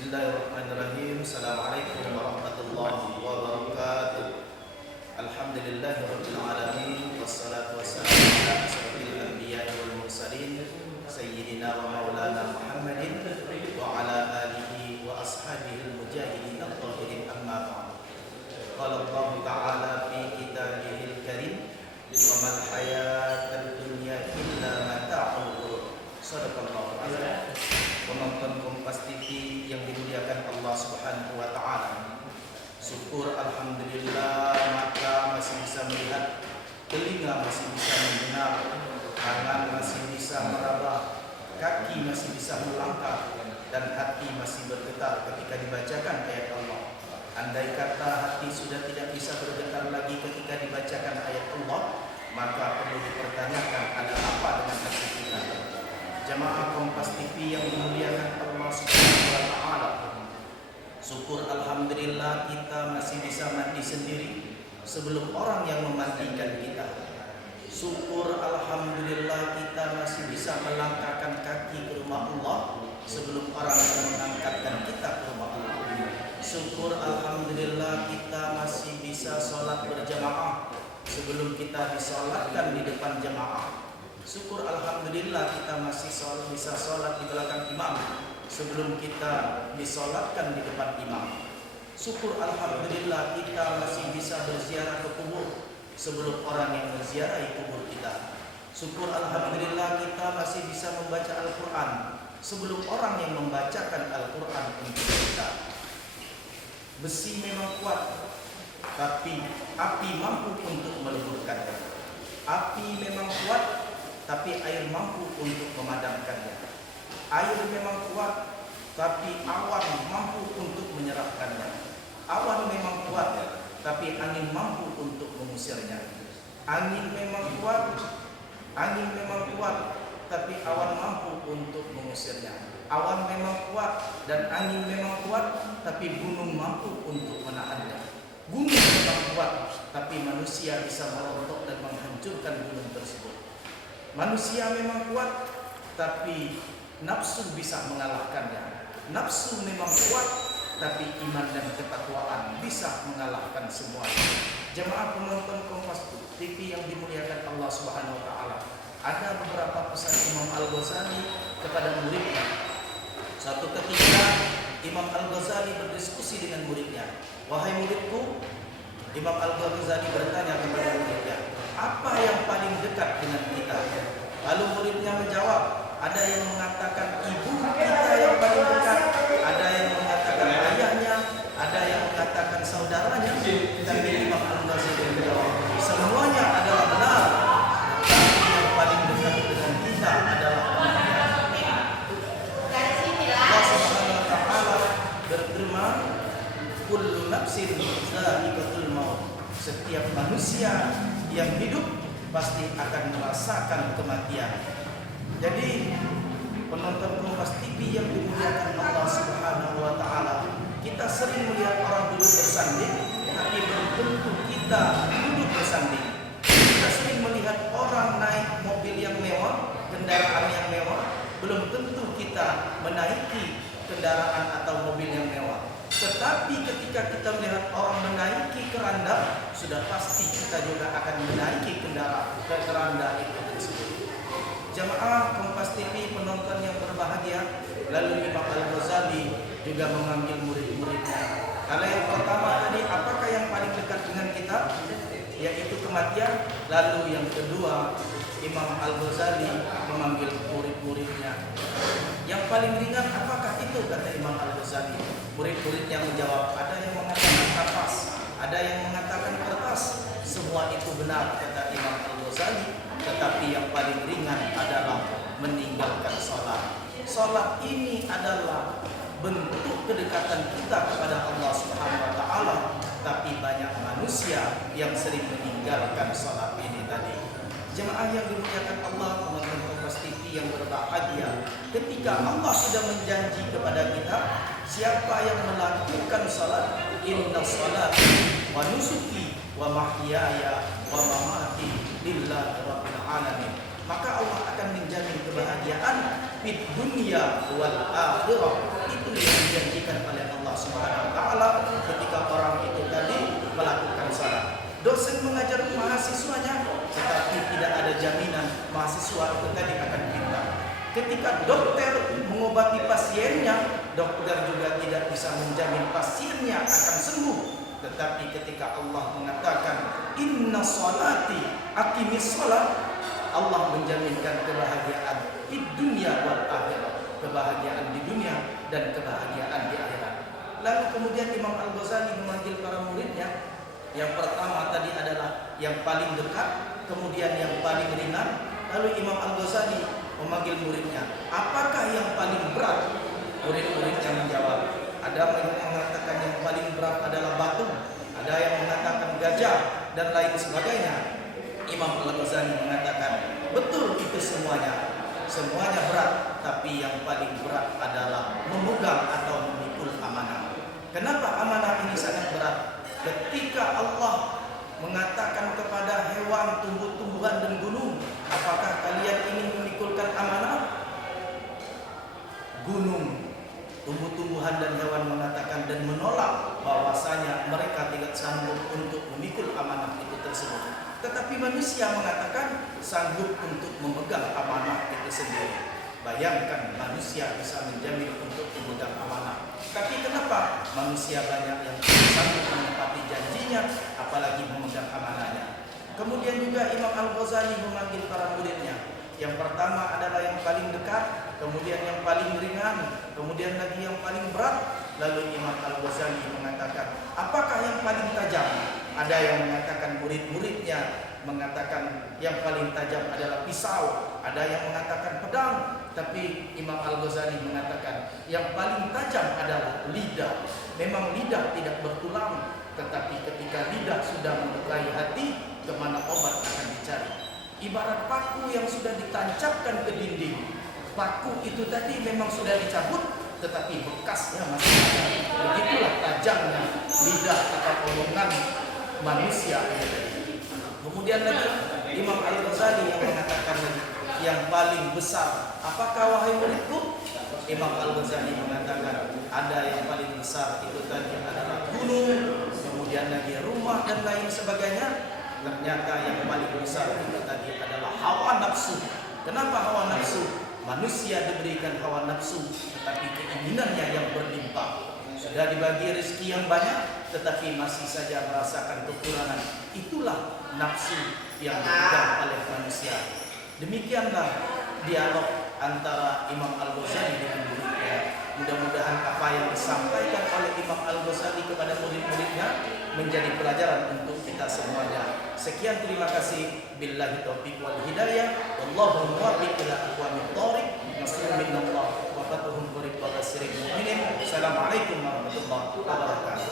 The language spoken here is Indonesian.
Bismillahirrahmanirrahim. Assalamualaikum warahmatullahi wabarakatuh. Alhamdulillahirabbil alamin wassalatu wassalamu ala asyrofil anbiya'i wal mursalin sayyidina wa maulana Muhammadin wa ala alihi wa ashabihi al-mujahidin at-tahirin amma ba'd. Qala Allah ta'ala fi kitabihil karim wa mal hayatud dunya illa mata'ul ghurur. Shadaqallahu azim. Penonton Kompas TV yang dimuliakan Allah Subhanahu wa taala. Syukur alhamdulillah mata masih bisa melihat, telinga masih bisa mendengar, tangan masih bisa meraba, kaki masih bisa melangkah, dan hati masih bergetar ketika dibacakan ayat Allah. Andai kata hati sudah tidak bisa bergetar lagi ketika dibacakan ayat Allah, maka perlu dipertanyakan ada apa dengan hati kita. Jamaah Kompas TV yang dimuliakan Allah Subhanahu wa taala. Syukur alhamdulillah kita masih bisa mandi sendiri sebelum orang yang memandikan kita. Syukur alhamdulillah kita masih bisa melangkahkan kaki ke rumah Allah sebelum orang yang mengangkatkan kita ke rumah Allah. Syukur alhamdulillah kita masih bisa sholat berjamaah sebelum kita disolatkan di depan jamaah. Syukur alhamdulillah kita masih bisa sholat di belakang imam sebelum kita disolatkan di depan imam. Syukur alhamdulillah kita masih bisa berziarah ke kubur sebelum orang yang menziarahi kubur kita. Syukur alhamdulillah kita masih bisa membaca Al-Quran sebelum orang yang membacakan Al-Quran untuk kita. Besi memang kuat, tapi api mampu untuk meleburkannya. Api memang kuat, tapi air mampu untuk memadamkannya. Air memang kuat, tapi awan mampu untuk menyerapkannya. Awan memang kuat, tapi angin mampu untuk mengusirnya. Angin memang kuat, tapi awan mampu untuk mengusirnya. Awan memang kuat dan angin memang kuat, tapi gunung mampu untuk menahannya. Gunung memang kuat, tapi manusia bisa merontok dan menghancurkan gunung tersebut. Manusia memang kuat, tapi nafsu bisa mengalahkannya. Nafsu memang kuat, tapi iman dan ketakwaan bisa mengalahkan semuanya. Jemaah penonton Kompas TV yang dimuliakan Allah Subhanahu wa taala. Ada beberapa pesan Imam Al-Ghazali kepada muridnya. Suatu ketika Imam Al-Ghazali berdiskusi dengan muridnya. Wahai muridku, Imam Al-Ghazali bertanya kepada muridnya, apa yang paling dekat dengan kita? Lalu muridnya menjawab, ada yang mengatakan ibu kita yang paling dekat, ada yang mengatakan ayahnya, ada yang mengatakan saudaranya. Tapi Imam Al-Ghazali menjawab, semuanya adalah benar, tapi yang paling dekat dengan kita adalah Allah. Allah Subhanahu wa taala berfirman, kullu nafsin dha'iqatul maut. Setiap manusia yang hidup pasti akan merasakan kematian. Jadi penonton Kompas TV yang dimuliakan Allah Subhanahu wa taala, kita sering melihat orang duduk bersanding, tapi belum tentu kita duduk bersanding. Kita sering melihat orang naik mobil yang mewah, kendaraan yang mewah, belum tentu kita menaiki kendaraan atau mobil yang mewah. Tetapi ketika kita melihat orang menaiki keranda, sudah pasti kita juga akan menaiki keranda itu tersebut. Jamaah Kompas TV penonton yang berbahagia, lalu Imam Al-Ghazali juga memanggil murid-muridnya. Kalau yang pertama tadi, apakah yang paling dekat dengan kita? Yaitu kematian. Lalu yang kedua, Imam Al-Ghazali memanggil murid-muridnya. Yang paling ringan apakah itu, kata Imam Al-Ghazali. Murid-muridnya menjawab, ada yang mengatakan kapas, ada yang mengatakan kertas. Semua itu benar, kata Imam Al-Ghazali. Tetapi yang paling ringan adalah meninggalkan sholat. Sholat ini adalah bentuk kedekatan kita kepada Allah Subhanahu wa taala. Tapi banyak manusia yang sering meninggalkan sholat ini tadi. Jemaah yang dimuliakan Allah, penonton Kompas TV yang berbahagia, ketika Allah sudah menjanji kepada kita, siapa yang melakukan salat, inna salati wa nusuki wa mahyaya wa mamati lillahi rabbil alamin, maka Allah akan menjamin kebahagiaan fid dunya wal akhirah. Itu yang dijanjikan oleh Allah Subhanahu wa taala ketika orang itu tadi melakukan salat. Dosen mengajar mahasiswanya, tetapi tidak ada jaminan mahasiswa itu tadi akan pintar. Ketika dokter mengobati pasiennya, dokter juga tidak bisa menjamin pasiennya akan sembuh. Tetapi ketika Allah mengatakan inna salati aqimis salat, Allah menjaminkan kebahagiaan di dunia wal akhirah, kebahagiaan di dunia dan kebahagiaan di akhirat. Lalu kemudian Imam Al-Ghazali memanggil para muridnya. Yang pertama tadi adalah yang paling dekat, kemudian yang paling ringan. Lalu Imam Al-Ghazali memanggil muridnya, apakah yang paling berat? Murid-muridnya menjawab, ada yang mengatakan yang paling berat adalah batu, ada yang mengatakan gajah dan lain sebagainya. Imam Al-Ghazali mengatakan, betul itu semuanya berat, tapi yang paling berat adalah memegang atau memikul amanah. Kenapa amanah ini sangat berat? Ketika Allah mengatakan kepada hewan, tumbuh-tumbuhan dan gunung, apakah kalian ingin memikulkan amanah? Gunung, tumbuh-tumbuhan dan hewan mengatakan dan menolak bahwasanya mereka tidak sanggup untuk memikul amanah itu tersebut. Tetapi manusia mengatakan sanggup untuk memegang amanah itu sendiri. Bayangkan manusia bisa menjamin untuk memegang amanah. Tapi kenapa manusia banyak yang sanggup menepati janjinya, apalagi memegang amanahnya? Kemudian juga Imam Al-Ghazali memanggil para muridnya. Yang pertama adalah yang paling dekat, kemudian yang paling ringan, kemudian lagi yang paling berat. Lalu Imam Al-Ghazali mengatakan, apakah yang paling tajam? Ada yang mengatakan murid-muridnya mengatakan yang paling tajam adalah pisau, ada yang mengatakan pedang, tapi Imam Al-Ghazali mengatakan yang paling tajam adalah lidah. Memang lidah tidak bertulang, tetapi ketika lidah sudah melukai hati, kemana obat akan dicari? Ibarat paku yang sudah ditancapkan ke dinding. Paku itu tadi memang sudah dicabut, tetapi bekasnya masih ada. Begitulah tajamnya lidah atau omongan manusia. Kemudian lagi Imam Al-Ghazali yang mengatakan lagi yang paling besar, apakah wahai muridku? Imam Al-Ghazali mengatakan ada yang paling besar itu tadi adalah gunung, kemudian lagi rumah dan lain sebagainya. Ternyata yang paling besar itu tadi adalah hawa nafsu. Kenapa hawa nafsu? Manusia diberikan hawa nafsu, tetapi keinginannya yang berlimpah. Sudah dibagi rezeki yang banyak, tetapi masih saja merasakan kekurangan. Itulah nafsu yang dipegang oleh manusia. Demikianlah dialog antara Imam Al-Ghazali dengan muridnya. Mudah-mudahan apa yang disampaikan oleh Imam Al-Ghazali kepada murid-muridnya menjadi pelajaran untuk kita semuanya. Sekian, terima kasih. Billahi taufiq wal hidayah. Wallahu muwaffiq ila aqwamit thoriq. Bismillah wa fatuhum qarib wa basirin mu'minin. Assalamualaikum warahmatullahi wabarakatuh.